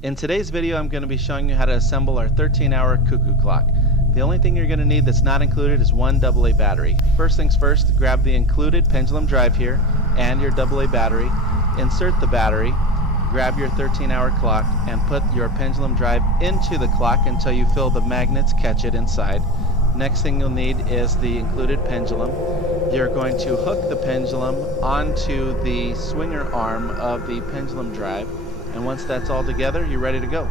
In today's video, I'm going to be showing you how to assemble our 13-hour cuckoo clock. The only thing you're going to need that's not included is one AA battery. First things first, grab the included pendulum drive here and your AA battery, insert the battery, grab your 13-hour clock, and put your pendulum drive into the clock until you feel the magnets catch it inside. Next thing you'll need is the included pendulum. You're going to hook the pendulum onto the swinger arm of the pendulum drive, and once that's all together, you're ready to go.